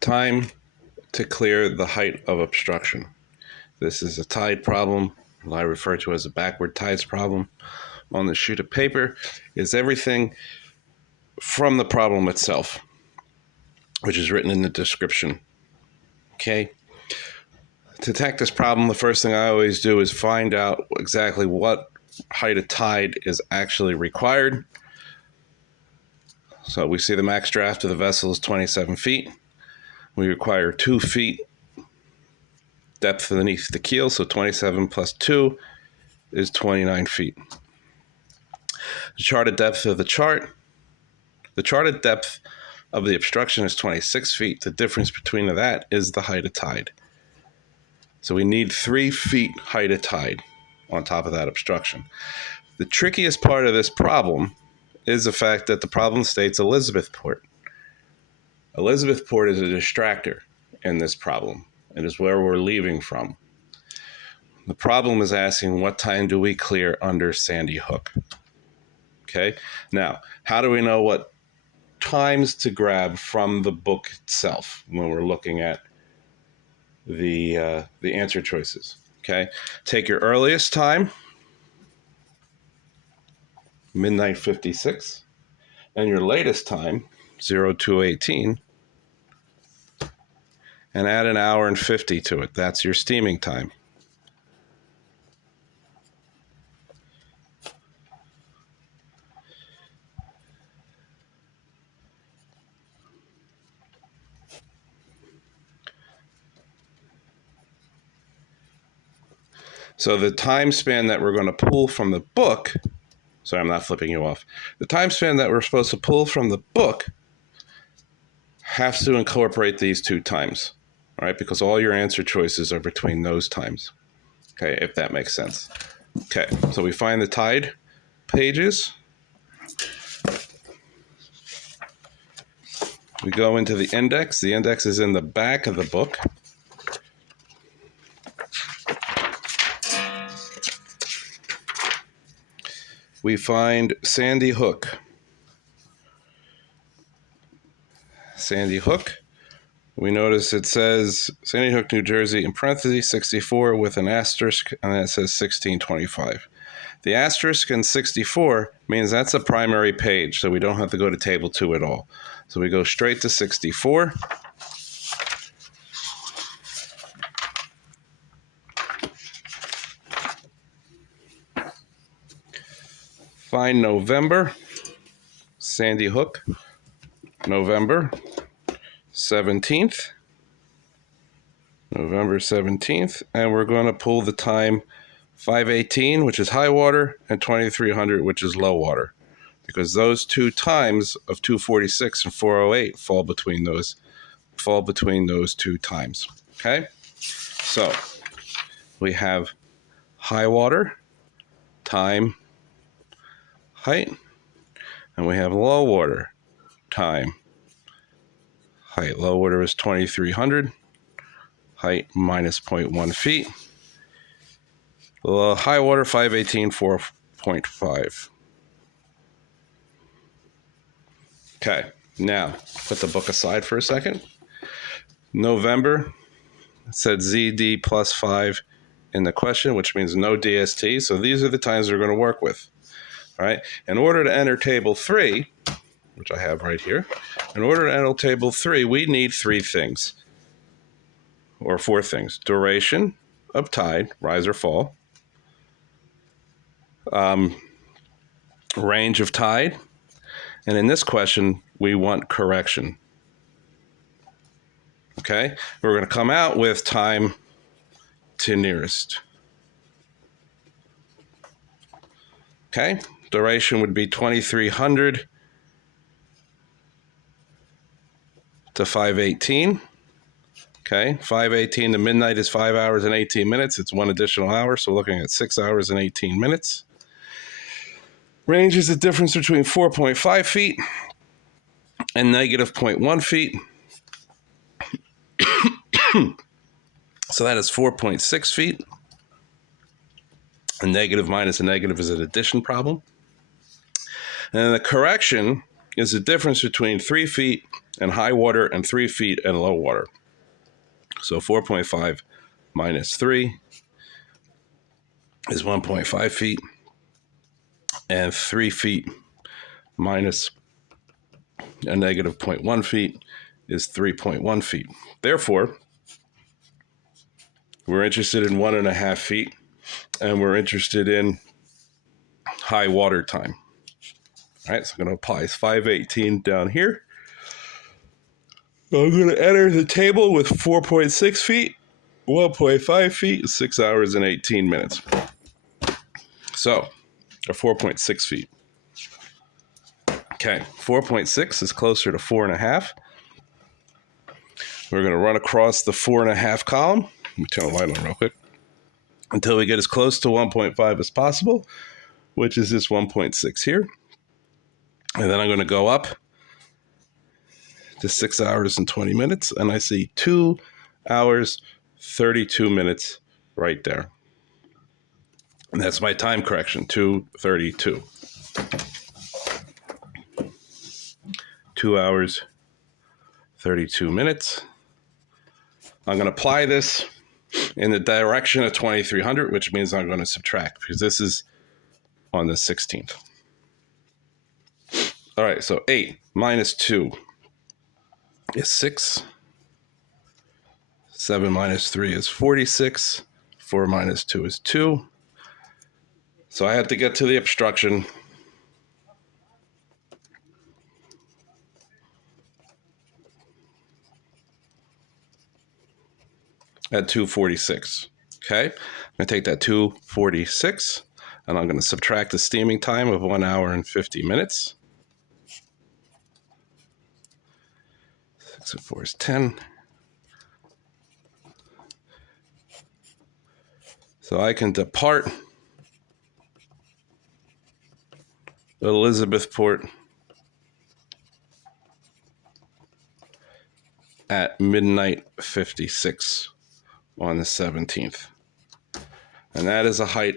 Time to clear the height of obstruction. This is a tide problem, what I refer to as a backward tides problem. On the sheet of paper is everything from the problem itself, which is written in the description. Okay? To attack this problem, the first thing I always do is find out exactly what height of tide is actually required. So we see the max draft of the vessel is 27 feet. We require 2 feet depth beneath the keel, so 27 plus 2 is 29 feet. The charted depth of the charted depth of the obstruction is 26 feet. The difference between that is the height of tide. So we need 3 feet height of tide on top of that obstruction. The trickiest part of this problem is the fact that the problem states Elizabethport. Elizabethport is a distractor in this problem. It is where we're leaving from. The problem is asking, what time do we clear under Sandy Hook? Okay, now, how do we know what times to grab from the book itself when we're looking at the answer choices? Okay, take your earliest time, midnight 56, and your latest time, 0218, and add an hour and 50 to it. That's your steaming time. So the time span that we're going to pull from the book, sorry, I'm not flipping you off. The time span that we're supposed to pull from the book has to incorporate these 2 times, all right? Because all your answer choices are between those times, okay, if that makes sense. Okay, so we find the tide pages. We go into the index. The index is in the back of the book. We find Sandy Hook. Sandy Hook. We notice it says Sandy Hook, New Jersey, in parentheses 64 with an asterisk, and then it says 1625. The asterisk in 64 means that's a primary page, so we don't have to go to table 2 at all. So we go straight to 64. Find November, Sandy Hook, November 17th. November 17th, and we're going to pull the time 518, which is high water, and 2300, which is low water, because those 2 times of 246 and 408 fall between those 2 times. Okay, so we have high water, time, height, and we have low water, time, height. Low water is 2300. Height minus 0.1 feet. High water 518, 4.5. Okay, now put the book aside for a second. November, it said ZD plus 5 in the question, which means no DST. So these are the times we're going to work with. All right, in order to enter table 3, which I have right here, in order to enter table 3, we need 3 things. Or 4 things: duration of tide, rise or fall, range of tide, and in this question, we want correction. Okay, we're going to come out with time to nearest. Okay, duration would be 2300 to 518. Okay, 518 to midnight is 5 hours and 18 minutes. It's 1 additional hour, so we're looking at 6 hours and 18 minutes. Range is the difference between 4.5 feet and negative 0.1 feet. So that is 4.6 feet. A negative minus a negative is an addition problem. And the correction is the difference between 3 feet and high water and 3 feet and low water. So 4.5 minus 3 is 1.5 feet, and 3 feet minus a negative 0.1 feet is 3.1 feet. Therefore, we're interested in 1.5 feet, and we're interested in high water time. All right, so I'm going to apply 518 down here. I'm going to enter the table with 4.6 feet, 1.5 feet, 6 hours and 18 minutes. So, or 4.6 feet. Okay, 4.6 is closer to 4.5. We're going to run across the 4.5 column. Let me turn the light on real quick. Until we get as close to 1.5 as possible, which is this 1.6 here. And then I'm going to go up to 6 hours and 20 minutes, and I see 2 hours, 32 minutes right there. And that's my time correction, 2:32. 2 hours, 32 minutes. I'm going to apply this in the direction of 2300, which means I'm going to subtract because this is on the 16th. All right, so 8 minus 2 is 6. 7 minus 3 is 46. 4 minus 2 is 2. So I had to get to the obstruction at 2:46. Okay, I'm going to take that 2:46, and I'm going to subtract the steaming time of 1 hour and 50 minutes. 6 and 4 is 10. So I can depart Elizabethport at midnight 56 on the 17th. And that is a height